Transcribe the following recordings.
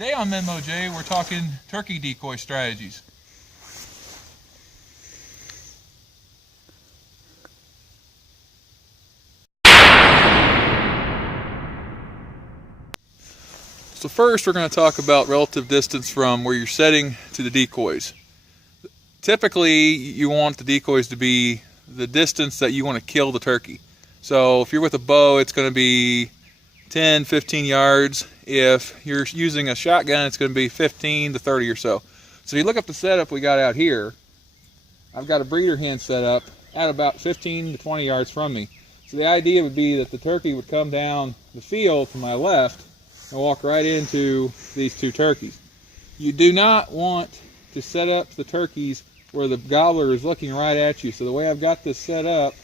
Today on Memo J, we're talking turkey decoy strategies. So first we're going to talk about relative distance from where you're setting to the decoys. Typically you want the decoys to be the distance that you want to kill the turkey. So if you're with a bow, it's going to be 10-15 yards. If you're using a shotgun, it's going to be 15 to 30 or so. So if you look up the setup we got out here, I've got a breeder hen set up at about 15 to 20 yards from me. So the idea would be that the turkey would come down the field to my left and walk right into these two turkeys. You do not want to set up the turkeys where the gobbler is looking right at you. So the way I've got this set up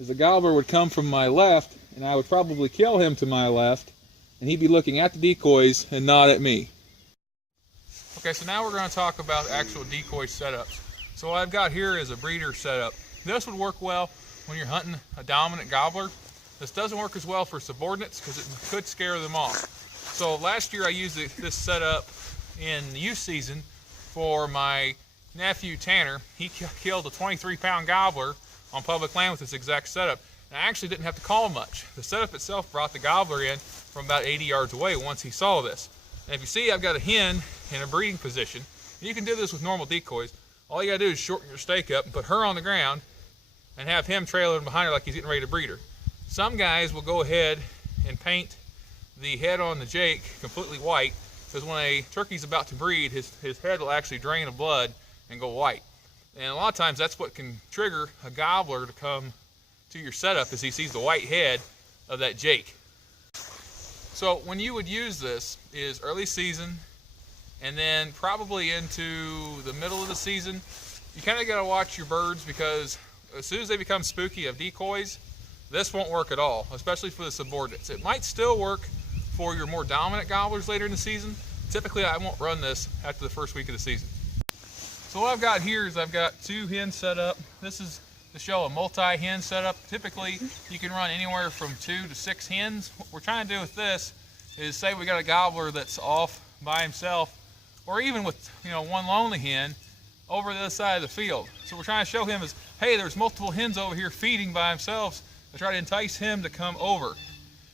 is the gobbler would come from my left, and I would probably kill him to my left, and he'd be looking at the decoys and not at me. Okay, so now we're going to talk about actual decoy setups. So what I've got here is a breeder setup. This would work well when you're hunting a dominant gobbler. This doesn't work as well for subordinates because it could scare them off. So last year I used this setup in the youth season for my nephew Tanner. He killed a 23-pound gobbler on public land with this exact setup. And I actually didn't have to call much. The setup itself brought the gobbler in from about 80 yards away once he saw this. And if you see, I've got a hen in a breeding position. You can do this with normal decoys. All you gotta do is shorten your stake up and put her on the ground and have him trailing behind her like he's getting ready to breed her. Some guys will go ahead and paint the head on the Jake completely white, because when a turkey's about to breed, his head will actually drain of blood and go white. And a lot of times that's what can trigger a gobbler to come to your setup, as he sees the white head of that Jake. So when you would use this is early season, and then probably into the middle of the season. You kind of got to watch your birds, because as soon as they become spooky of decoys, this won't work at all, especially for the subordinates. It might still work for your more dominant gobblers later in the season. Typically I won't run this after the first week of the season. So what I've got here is I've got two hens set up. This is to show a multi-hen setup. Typically you can run anywhere from 2 to 6 hens. What we're trying to do with this is, say we got a gobbler that's off by himself, or even with one lonely hen over the other side of the field. So we're trying to show him is, hey, there's multiple hens over here feeding by themselves, to try to entice him to come over.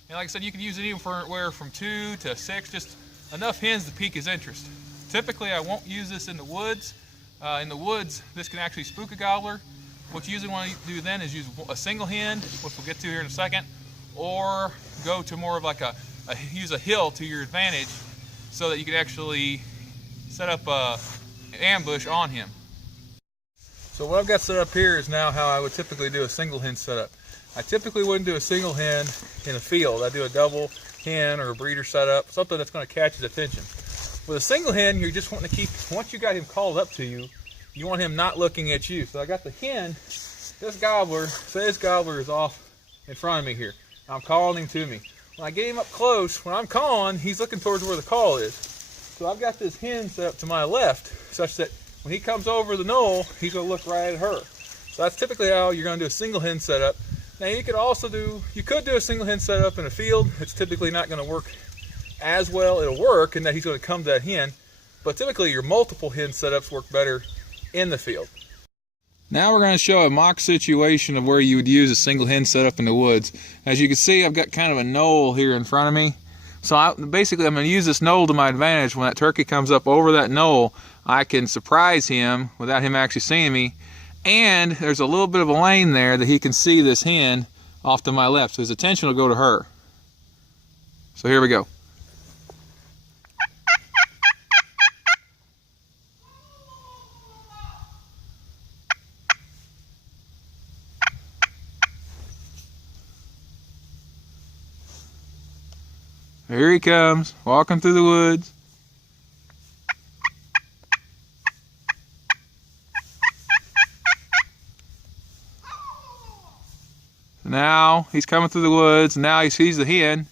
And like I said, you can use it anywhere from 2 to 6, just enough hens to pique his interest. Typically I won't use this in the woods. In the woods, this can actually spook a gobbler. What you usually want to do then is use a single hen, which we'll get to here in a second, or go to more of like use a hill to your advantage, so that you can actually set up an ambush on him. So what I've got set up here is now how I would typically do a single hen setup. I typically wouldn't do a single hen in a field. I do a double hen or a breeder setup, something that's going to catch his attention. With a single hen, you're just wanting to keep, once you got him called up to you, you want him not looking at you. So I got the hen, this gobbler, say this gobbler is off in front of me here. I'm calling him to me. When I get him up close, when I'm calling, he's looking towards where the call is. So I've got this hen set up to my left, such that when he comes over the knoll, he's going to look right at her. So that's typically how you're going to do a single hen setup. Now you could do a single hen setup in a field. It's typically not going to work as well. It'll work in that he's going to come to that hen, but typically your multiple hen setups work better in the field. Now we're going to show a mock situation of where you would use a single hen setup in the woods. As you can see, I've got kind of a knoll here in front of me. So basically I'm going to use this knoll to my advantage. When that turkey comes up over that knoll, I can surprise him without him actually seeing me. And there's a little bit of a lane there that he can see this hen off to my left. So his attention will go to her. So here we go. Here he comes, walking through the woods. Now he's coming through the woods. Now he sees the hen. And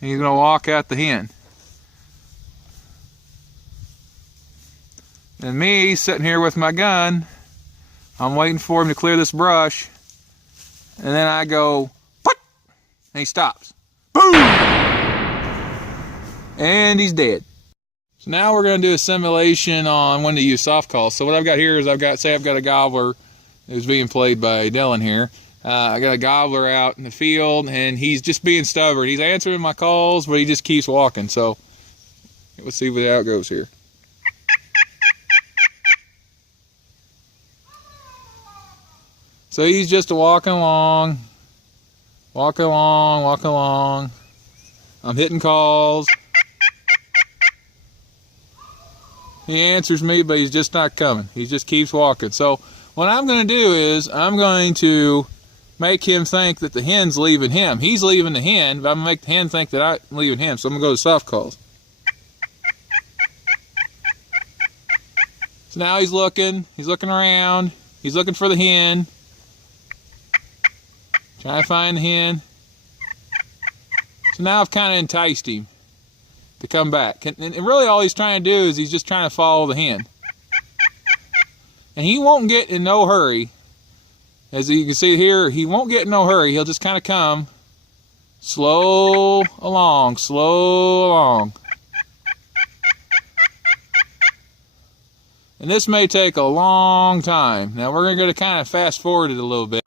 he's going to walk at the hen. And me sitting here with my gun, I'm waiting for him to clear this brush. And then I go, "What?" And he stops. Boom! And he's dead. So now we're going to do a simulation on when to use soft calls. So what I've got here is I've got a gobbler who's being played by Dylan here. I got a gobbler out in the field, and he's just being stubborn. He's answering my calls, but he just keeps walking. So let's see how it goes here. So he's just walking along, walking along, walking along. I'm hitting calls. He answers me, but he's just not coming. He just keeps walking. So what I'm going to do is I'm going to make him think that the hen's leaving him. He's leaving the hen, but I'm going to make the hen think that I'm leaving him. So I'm going to go to soft calls. So now he's looking around. He's looking for the hen. Trying to find the hen. So now I've kind of enticed him to come back. And really all he's trying to do is he's just trying to follow the hen. And he won't get in no hurry. As you can see here, he won't get in no hurry. He'll just kind of come slow along, slow along. And this may take a long time. Now we're going to kind of fast forward it a little bit.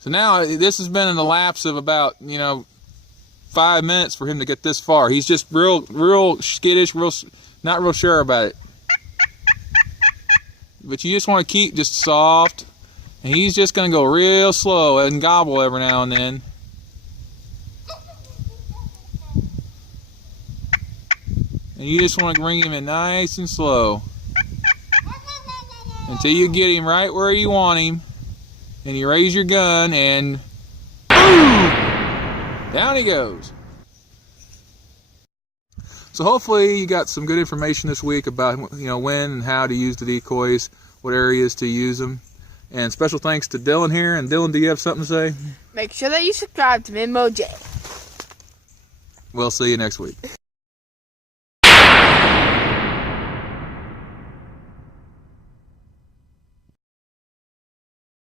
So now this has been in the lapse of about, 5 minutes for him to get this far. He's just real skittish, not real sure about it. But you just want to keep just soft, and he's just going to go real slow and gobble every now and then. And you just want to bring him in nice and slow until you get him right where you want him, and you raise your gun and boom! Down he goes. So hopefully you got some good information this week about when and how to use the decoys, what areas to use them. And special thanks to Dylan here. And Dylan, do you have something to say? Make sure that you subscribe to Mimo J. We'll see you next week.